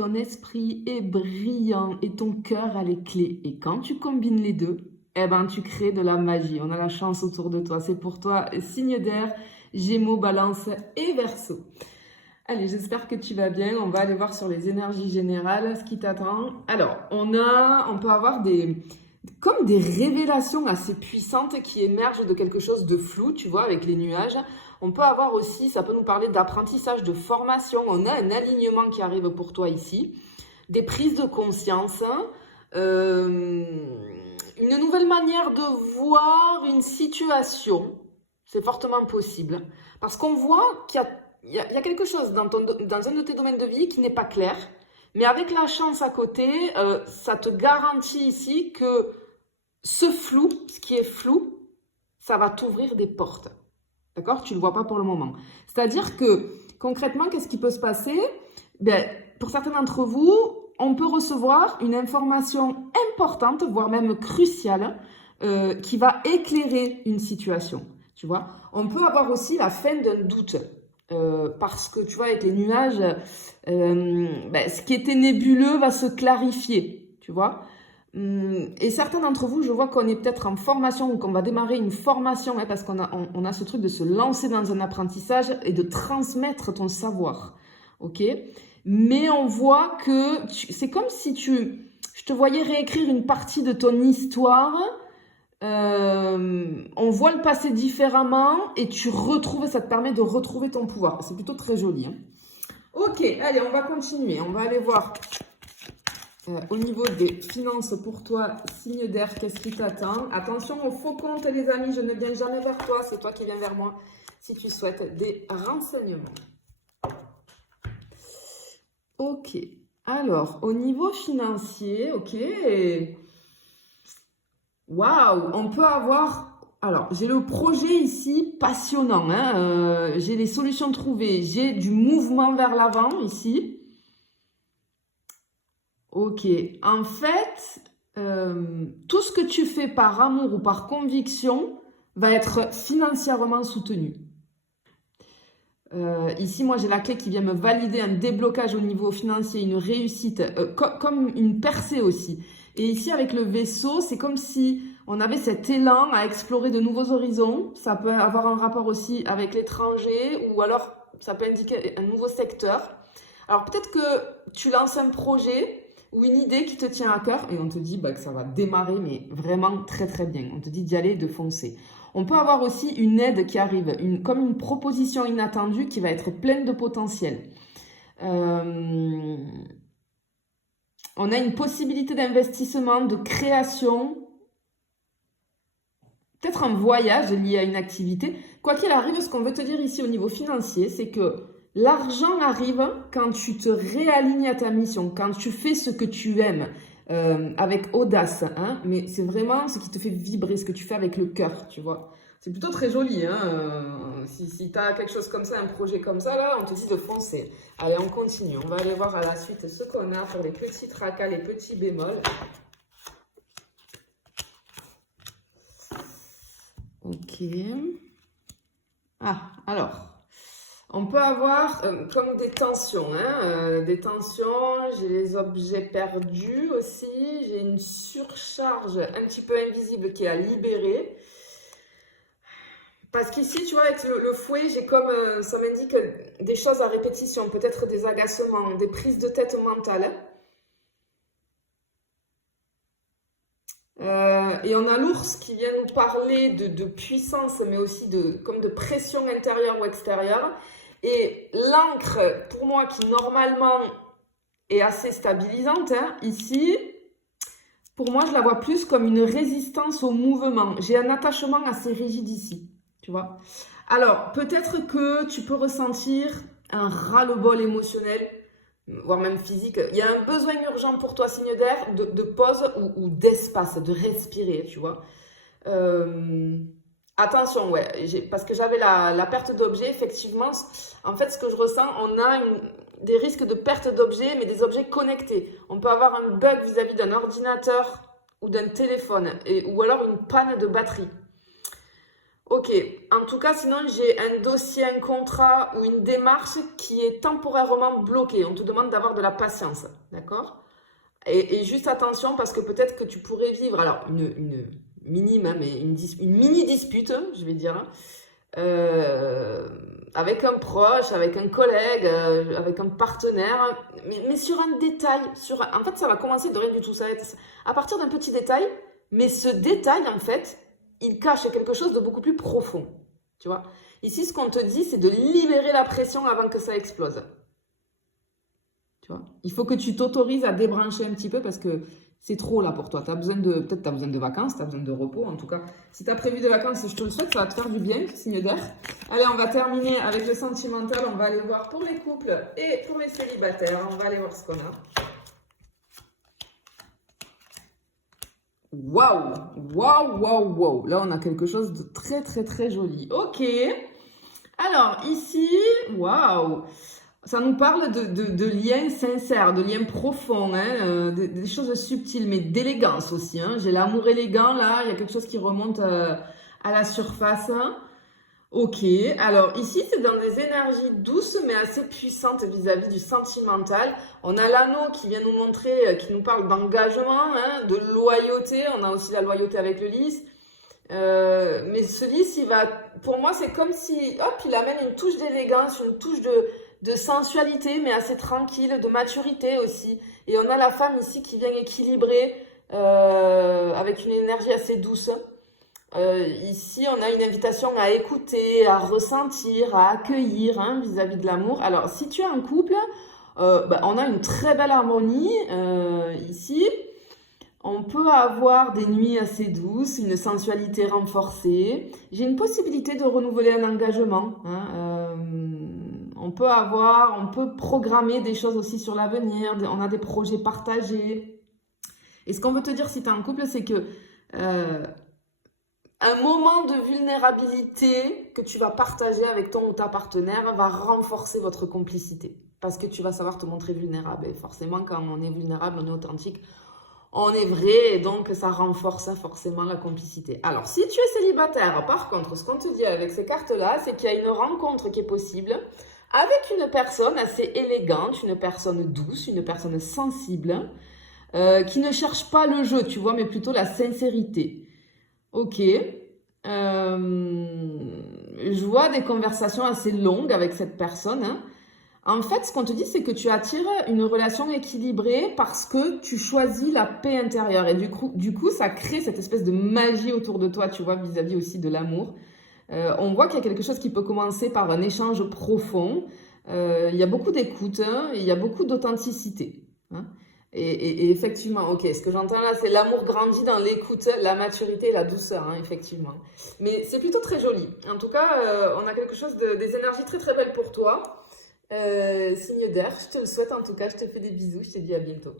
ton esprit est brillant et ton cœur a les clés. Et quand tu combines les deux, eh ben, tu crées de la magie. On a la chance autour de toi. C'est pour toi, signe d'air, Gémeaux, Balance et Verseau. Allez, j'espère que tu vas bien. On va aller voir sur les énergies générales ce qui t'attend. Alors, on peut avoir comme des révélations assez puissantes qui émergent de quelque chose de flou, tu vois, avec les nuages. On peut avoir aussi, ça peut nous parler d'apprentissage, de formation. On a un alignement qui arrive pour toi ici. Des prises de conscience. Une nouvelle manière de voir une situation. C'est fortement possible. Parce qu'on voit qu'il y a quelque chose dans un de tes domaines de vie qui n'est pas clair. Mais avec la chance à côté, ça te garantit ici que ce flou, ce qui est flou, ça va t'ouvrir des portes. D'accord? Tu ne le vois pas pour le moment. C'est-à-dire que, concrètement, qu'est-ce qui peut se passer? Ben, pour certains d'entre vous, on peut recevoir une information importante, voire même cruciale, qui va éclairer une situation. Tu vois? On peut avoir aussi la fin d'un doute. Parce que, tu vois, avec les nuages, ce qui était nébuleux va se clarifier. Tu vois? Et certains d'entre vous, je vois qu'on est peut-être en formation ou qu'on va démarrer une formation, hein, parce qu'on a ce truc de se lancer dans un apprentissage et de transmettre ton savoir, ok? Mais on voit que c'est comme si je te voyais réécrire une partie de ton histoire. On voit le passé différemment et ça te permet de retrouver ton pouvoir. C'est plutôt très joli, hein. Ok, allez, on va continuer. On va aller voir. Au niveau des finances pour toi, signe d'air, qu'est-ce qui t'attend? Attention aux faux comptes, les amis, je ne viens jamais vers toi, c'est toi qui viens vers moi si tu souhaites des renseignements. Ok, alors au niveau financier, ok, waouh, on peut avoir, alors j'ai le projet ici passionnant, hein, j'ai les solutions trouvées, j'ai du mouvement vers l'avant ici. Ok, en fait, tout ce que tu fais par amour ou par conviction va être financièrement soutenu. Ici, moi, j'ai la clé qui vient me valider un déblocage au niveau financier, une réussite, comme une percée aussi. Et ici, avec le vaisseau, c'est comme si on avait cet élan à explorer de nouveaux horizons. Ça peut avoir un rapport aussi avec l'étranger ou alors ça peut indiquer un nouveau secteur. Alors peut-être que tu lances un projet ou une idée qui te tient à cœur et on te dit que ça va démarrer, mais vraiment très très bien. On te dit d'y aller, de foncer. On peut avoir aussi une aide qui arrive, comme une proposition inattendue qui va être pleine de potentiel. On a une possibilité d'investissement, de création, peut-être un voyage lié à une activité. Quoi qu'il arrive, ce qu'on veut te dire ici au niveau financier, c'est que l'argent arrive quand tu te réalignes à ta mission, quand tu fais ce que tu aimes, avec audace, hein, mais c'est vraiment ce qui te fait vibrer, ce que tu fais avec le cœur, tu vois. C'est plutôt très joli, hein. Si tu as quelque chose comme ça, un projet comme ça, là, on te dit de foncer. Allez, on continue. On va aller voir à la suite ce qu'on a pour les petits tracas, les petits bémols. Ok. Ah, alors... On peut avoir comme des tensions, hein, des tensions, j'ai les objets perdus aussi, j'ai une surcharge un petit peu invisible qui est à libérer. Parce qu'ici, tu vois, avec le fouet, j'ai comme, ça m'indique des choses à répétition, peut-être des agacements, des prises de tête mentales. Et on a l'ours qui vient nous parler de puissance, mais aussi comme de pression intérieure ou extérieure. Et l'encre, pour moi, qui normalement est assez stabilisante, hein, ici, pour moi, je la vois plus comme une résistance au mouvement. J'ai un attachement assez rigide ici, tu vois. Alors, peut-être que tu peux ressentir un ras-le-bol émotionnel, voire même physique. Il y a un besoin urgent pour toi, signe d'air, de pause ou d'espace, de respirer, tu vois. Attention, ouais, parce que j'avais la perte d'objets, effectivement. En fait, ce que je ressens, on a des risques de perte d'objets, mais des objets connectés. On peut avoir un bug vis-à-vis d'un ordinateur ou d'un téléphone, ou alors une panne de batterie. Ok, en tout cas, sinon j'ai un dossier, un contrat ou une démarche qui est temporairement bloqué. On te demande d'avoir de la patience, d'accord? Et juste attention parce que peut-être que tu pourrais vivre, alors une minime, hein, mais une mini dispute, je vais dire, hein, euh, avec un proche, avec un collègue, avec un partenaire, mais sur un détail. En fait, ça va commencer de rien du tout. Ça va être à partir d'un petit détail, mais ce détail, en fait, il cache quelque chose de beaucoup plus profond. Tu vois? Ici, ce qu'on te dit, c'est de libérer la pression avant que ça explose. Tu vois? Il faut que tu t'autorises à débrancher un petit peu parce que c'est trop là pour toi. Peut-être tu as besoin de vacances, tu as besoin de repos. En tout cas, si tu as prévu des vacances, je te le souhaite, ça va te faire du bien, signe d'air. Allez, on va terminer avec le sentimental. On va aller voir pour les couples et pour les célibataires. On va aller voir ce qu'on a. Waouh, waouh, waouh, waouh. Là, on a quelque chose de très, très, très joli. Ok. Alors, ici, waouh. Ça nous parle de liens sincères, de liens profonds, hein, des choses subtiles, mais d'élégance aussi. Hein. J'ai l'amour élégant, là, il y a quelque chose qui remonte à la surface. Hein. Ok, alors ici, c'est dans des énergies douces, mais assez puissantes vis-à-vis du sentimental. On a l'anneau qui vient nous montrer, qui nous parle d'engagement, hein, de loyauté. On a aussi la loyauté avec le lys. Mais ce lys, pour moi, c'est comme si, hop, il amène une touche d'élégance, une touche de sensualité, mais assez tranquille, de maturité aussi. Et on a la femme ici qui vient équilibrer avec une énergie assez douce. Ici, on a une invitation à écouter, à ressentir, à accueillir hein, vis-à-vis de l'amour. Alors, si tu es un couple, on a une très belle harmonie ici. On peut avoir des nuits assez douces, une sensualité renforcée. J'ai une possibilité de renouveler un engagement. Hein, on peut programmer des choses aussi sur l'avenir. On a des projets partagés. Et ce qu'on veut te dire si tu es en couple, c'est que un moment de vulnérabilité que tu vas partager avec ton ou ta partenaire va renforcer votre complicité. Parce que tu vas savoir te montrer vulnérable. Et forcément, quand on est vulnérable, on est authentique. On est vrai et donc ça renforce forcément la complicité. Alors, si tu es célibataire, par contre, ce qu'on te dit avec ces cartes-là, c'est qu'il y a une rencontre qui est possible avec une personne assez élégante, une personne douce, une personne sensible, qui ne cherche pas le jeu, tu vois, mais plutôt la sincérité. Ok. Je vois des conversations assez longues avec cette personne, hein. En fait, ce qu'on te dit, c'est que tu attires une relation équilibrée parce que tu choisis la paix intérieure. Et du coup, ça crée cette espèce de magie autour de toi, tu vois, vis-à-vis aussi de l'amour. On voit qu'il y a quelque chose qui peut commencer par un échange profond. Il y a beaucoup d'écoute, hein, il y a beaucoup d'authenticité. Hein. Et effectivement, ok, ce que j'entends là, c'est l'amour grandit dans l'écoute, la maturité et la douceur, hein, effectivement. Mais c'est plutôt très joli. En tout cas, on a quelque chose des énergies très très belles pour toi. Signe d'air, je te le souhaite en tout cas, je te fais des bisous, je te dis à bientôt.